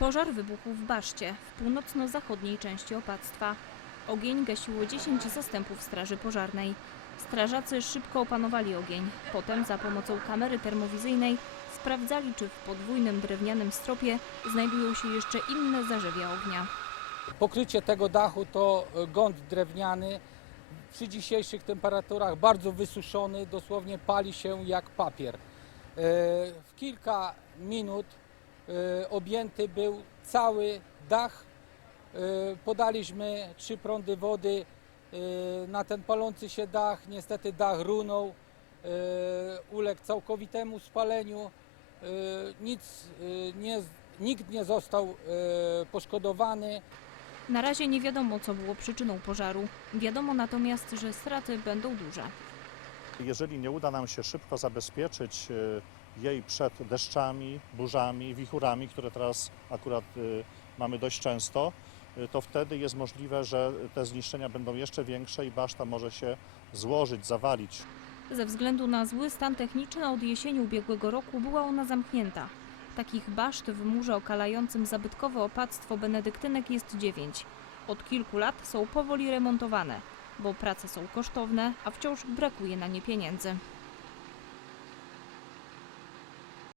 Pożar wybuchł w Baszcie, w północno-zachodniej części opactwa. Ogień gasiło 10 zastępów straży pożarnej. Strażacy szybko opanowali ogień. Potem za pomocą kamery termowizyjnej sprawdzali, czy w podwójnym drewnianym stropie znajdują się jeszcze inne zarzewia ognia. Pokrycie tego dachu to e, gąd drewniany. Przy dzisiejszych temperaturach bardzo wysuszony, dosłownie pali się jak papier. E, W kilka minut objęty był cały dach. E, Podaliśmy trzy prądy wody e, na ten palący się dach. Niestety dach runął, e, uległ całkowitemu spaleniu. E, Nic e, nie, nikt nie został e, poszkodowany. Na razie nie wiadomo, co było przyczyną pożaru. Wiadomo natomiast, że straty będą duże. Jeżeli nie uda nam się szybko zabezpieczyć e, jej przed deszczami, burzami, wichurami, które teraz akurat e, mamy dość często, e, to wtedy jest możliwe, że te zniszczenia będą jeszcze większe i baszta może się złożyć, zawalić. Ze względu na zły stan techniczny od jesieni ubiegłego roku była ona zamknięta. Takich baszt w murze okalającym zabytkowe opactwo benedyktynek jest dziewięć. Od kilku lat są powoli remontowane, bo prace są kosztowne, a wciąż brakuje na nie pieniędzy.